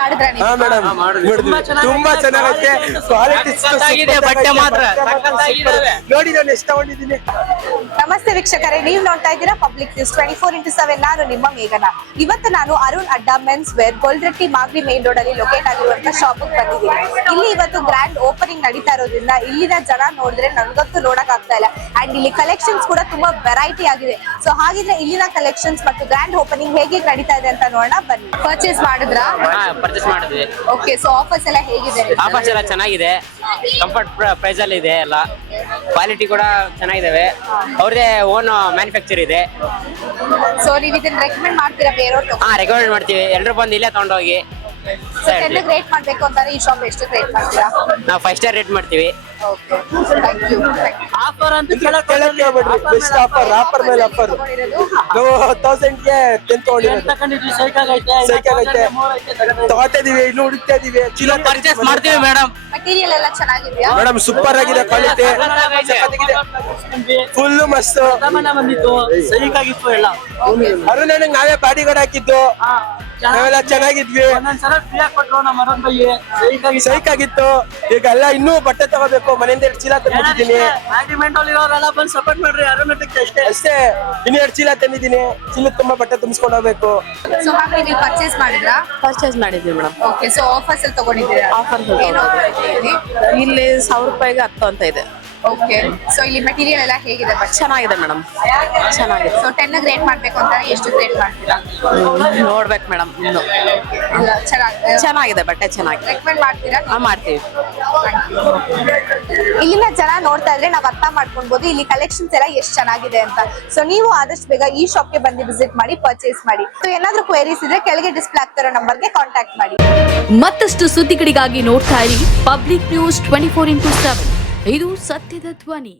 ಮಾಡಿದ್ರ ನೀವು? ಹಾ ಮೇಡಮ್ ತುಂಬಾ ಚೆನ್ನಾಗೈತೆ. ಕ್ವಾಲಿಟಿ ಬಟ್ಟೆ ಮಾತ್ರ ನೋಡಿ ನಾನು ಎಷ್ಟು ತಗೊಂಡಿದ್ದೀನಿ. ನಮಸ್ತೆ ವೀಕ್ಷಕರೇ, ನೀವು ನೋಡ್ತಾ ಇದ್ದೀರಾ ಪಬ್ಲಿಕ್ ನ್ಯೂಸ್ 24x7. ನಾನು ನಿಮ್ಮ ಮೇಘನ. ಇವತ್ತು ನಾನು ಅರುಣ್ ಅಡ್ಡಾ ಮೆನ್ಸ್ ವೇರ್ ಗೋಲ್ಡ್ರೆಟ್ಟಿ ಮಾಗಡಿ ಮೇನ್ ರೋಡ್ ಅಲ್ಲಿ ಲೊಕೇಟ್ ಆಗಿರುವಂತ ಶಾಪ್ ಬಂದಿದ್ದೀನಿ. ಇಲ್ಲಿ ಇವತ್ತು ಗ್ರ್ಯಾಂಡ್ ಓಪನಿಂಗ್ ನಡೀತಾ ಇರೋದ್ರಿಂದ ಇಲ್ಲಿನ ಜನ ನೋಡಿದ್ರೆ ನನ್ಗಂತೂ ನೋಡಕ್ ಆಗ್ತಾ ಇಲ್ಲ. ಅಂಡ್ ಇಲ್ಲಿ ಕಲೆಕ್ಷನ್ಸ್ ಕೂಡ ತುಂಬಾ ವೆರೈಟಿ ಆಗಿದೆ. ಸೊ ಹಾಗಿದ್ರೆ ಇಲ್ಲಿನ ಕಲೆಕ್ಷನ್ಸ್ ಮತ್ತು ಗ್ರ್ಯಾಂಡ್ ಓಪನಿಂಗ್ ಹೇಗೆ ನಡೀತಾ ಇದೆ ಅಂತ ನೋಡೋಣ ಬನ್ನಿ. ಪರ್ಚೇಸ್ ಮಾಡಿದ್ರಾ? ಪರ್ಚೇಸ್ ಮಾಡಿದ್ವಿ. ಓಕೆ, ಸೊ ಆಫರ್ಸ್ ಎಲ್ಲ ಹೇಗಿದೆ? ಆಫರ್ಸ್ ಎಲ್ಲ ಚೆನ್ನಾಗಿದೆ, ಕಂಫರ್ಟ್ ಪ್ರೈಸ್ ಅಲ್ಲಿ ಇದೆ, ಎಲ್ಲ ಕ್ವಾಲಿಟಿ ಕೂಡ ಚೆನ್ನಾಗಿದಾವೆ. ಅವ್ರದೇ ಓನ್ ಮ್ಯಾನುಫ್ಯಾಕ್ಚರ್ ಇದೆ. ಸೊ ನೀವು ಇದನ್ನ ರೆಕಮೆಂಡ್ ಮಾಡ್ತೀರಾ ಬೇರೆಯವ್ರು? ರೆಕಮೆಂಡ್ ಮಾಡ್ತೀವಿ, ಎಲ್ಲರೂ ಬಂದು ಇಲ್ಲೇ ತಗೊಂಡೋಗಿ. ರೇಟ್ ಮಾಡ್ಬೇಕು ಅಂತಾರೆ, ಈ ಶಾಪ್ ಎಷ್ಟು ರೇಟ್ ಮಾಡ್ತೀರಾ? ನಾವು 5 ಸ್ಟಾರ್ ರೇಟ್ ಮಾಡ್ತೀವಿ. ಆಫರ್ ಅಂತ ಬೆಸ್ಟ್ ಆಫರ್, ಆಫರ್ ಮೇಲೆ ಆಫರ್. ನಾವು 1000ಗೆ 10 ತಗೊಂಡಿದ್ದೀವಿ. ತಗೋತಾ ಇದೀವಿ, ಇನ್ನು ಹುಡುಕ್ತಾ ಇದೀವಿ. ಚೀಲ ಪರ್ಚೇಸ್ ಮಾಡ್ತೀವಿ ಮೇಡಮ್. ಮೆಟೀರಿಯಲ್ ಎಲ್ಲ ಚೆನ್ನಾಗಿದೆಯಾ? ಮೇಡಮ್ ಸೂಪರ್ ಆಗಿದೆ, ಕ್ವಾಲಿಟಿ ಫುಲ್ ಮಸ್ತ್. ಬಂದಿತ್ತು, ಸೈಕಾಗಿತ್ತು ಎಲ್ಲ. ಅರುಣ್ ನನಗೆ ನಾವೇ ಬಾಡಿ ಗಾರ್ಡ್ ಹಾಕಿದ್ದು, ನಾವೆಲ್ಲ ಚೆನ್ನಾಗಿದ್ವಿ. ಒಂದೊಂದ್ಸಲ ಫ್ರೀ ಆಗಿ ಕೊಟ್ರು ನಮ್ಮ ಅರುಣ್ ಬೈ. ಸೈಕಾಗಿತ್ತು. ಈಗ ಎಲ್ಲ ಇನ್ನೂ ಬಟ್ಟೆ ತಗೋಬೇಕು, ಮನೆಯಿಂದ 2 ಚೀಲ ತಂದಿದ್ದೀನಿ. ಅಗ್ರಿಮೆಂಟ್ ಅಲ್ಲಿ ಇರೋರೆಲ್ಲ ಬಂದು ಸಪೋರ್ಟ್ ಮಾಡ್ರಿ ಅರುಣ್ ಅಷ್ಟೇ ಅಷ್ಟೇ, ಇನ್ನು 2 ಚೀಲ ತಂದಿದ್ದೀನಿ. ಚೀಲ ತುಂಬಾ ಬಟ್ಟೆ ತುಂಬಿಸ್ಕೊಂಡು ಹೋಗ್ಬೇಕು. ಸೊ ಹಾಗೆ ನೀವು ಪರ್ಚೇಸ್ ಮಾಡಿದ್ರಾ? ಪರ್ಚೇಸ್ ಮಾಡಿದ್ವಿ ಮೇಡಮ್. ಓಕೆ, ಸೊ ಆಫರ್ಸ್ ಅಲ್ಲಿ ತಗೊಂಡಿದ್ದೀರಾ? ಆಫರ್ ಏನು offer ಇದೆ ಇಲ್ಲಿ? ಇಲ್ಲಿ 1000 ರೂಪಾಯಿಗೆ 10 ಅಂತ ಇದೆ. ಓಕೆ, ಸೊ ಇಲ್ಲಿ ಮೆಟೀರಿಯಲ್ ಎಲ್ಲ ಹೇಗಿದೆ? ಚೆನ್ನಾಗಿದೆ ಮೇಡಮ್, ಚೆನ್ನಾಗಿದೆ. ಸೊ 10 ರೇಟ್ ಮಾಡ್ಬೇಕು ಅಂತ ಎಷ್ಟು ರೇಟ್ ಮಾಡ್ತೀರಾ? ನೋಡ್ಬೇಕು ಮೇಡಮ್, ಇನ್ನು ಚೆನ್ನಾಗಿದೆ ಬಟ್ಟೆ, ಚೆನ್ನಾಗಿದೆ. ರೆಕಮೆಂಡ್ ಮಾಡ್ತೀರಾ? ಮಾಡ್ತೀವಿ. ಇಲ್ಲಿನ ಜನ ನೋಡ್ತಾ ಇದ್ರೆ ನಾವ್ ಅರ್ಥ ಮಾಡ್ಕೊಳ್ಬಹುದು ಇಲ್ಲಿ ಕಲೆಕ್ಷನ್ಸ್ ಎಲ್ಲ ಎಷ್ಟು ಚೆನ್ನಾಗಿದೆ ಅಂತ. ಸೊ ನೀವು ಆದಷ್ಟು ಬೇಗ ಈ ಶಾಪ್ಗೆ ಬಂದು ವಿಸಿಟ್ ಮಾಡಿ, ಪರ್ಚೇಸ್ ಮಾಡಿ. ಸೊ ಏನಾದ್ರೂ ಕ್ವೆರೀಸ್ ಇದ್ರೆ ಕೆಳಗೆ ಡಿಸ್ಪ್ಲೇ ಆಗ್ತಿರೋ ನಂಬರ್ಗೆ ಕಾಂಟ್ಯಾಕ್ಟ್ ಮಾಡಿ. ಮತ್ತಷ್ಟು ಸುದ್ದಿಗಳಿಗಾಗಿ ನೋಡ್ತಾ ಇರಿ ಪಬ್ಲಿಕ್ ನ್ಯೂಸ್ 24x7. ಇದು ಸತ್ಯದ ಧ್ವನಿ.